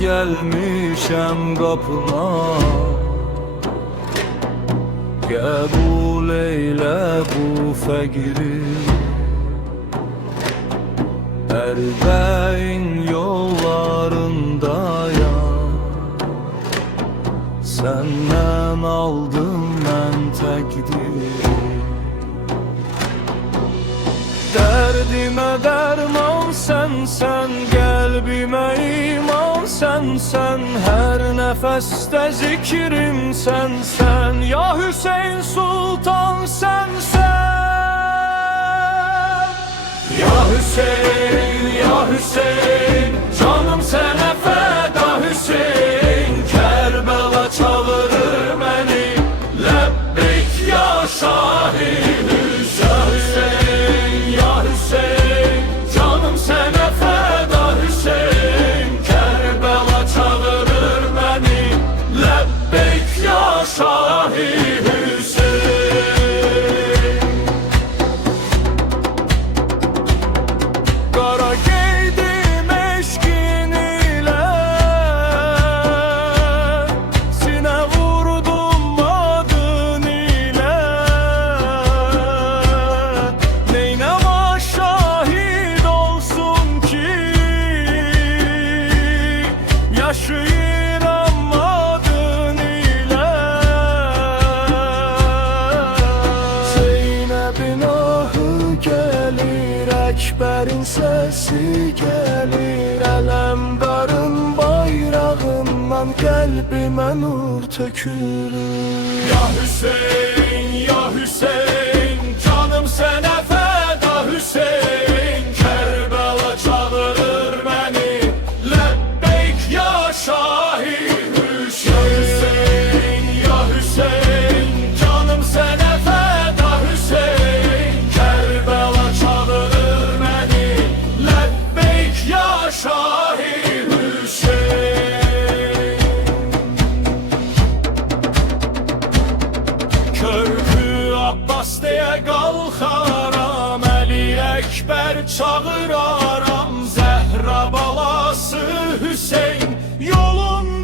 gelmişəm qapına, qəbul eylə bu fəqiri. Ərbəin yollarındayam, səndən aldım mən təqdir. Dərdimə dərman sənsən, qəlbimə iman sənsən, hər nəfəsdə zikrim sənsən, ya Hüseyn Sultan sənsən. Ya Hüseyn, ya Hüseyn, canım sənə fəda Hüseyn, Kərbəla çağırır məni, ləbbeyk ya Şahi Hüseyn. Ya Hüseyn, canım sənə fəda Hüseyn, Kərbəla çağırır məni, ləbbeyk ya Şahi Hüseyn. Qara geydim eşkin ilə, sinə vurdum adın ilə, neynə var şahid olsun ki, yaşayıram adın ilə. Zeynəbin ahı gəlir, Əkbərin səsi gəlir, Ələmdarın bayrağından qəlbimə nur tökülür. Ya Hüseyn, ya Hüseyn, canım sənə fəda Hüseyn, Kərbəla çağırır məni, ləbbeyk ya Şahi Hüseyn. Ya Hüseyn, canım sənə fəda Hüseyn, Kərbəla çağırır məni, ləbbeyk ya Şahi Hüseyn. Körpü Abbas deyə qalxaram, Əli Əkbər çağıraram, Zəhra balası Hüseyn yolunda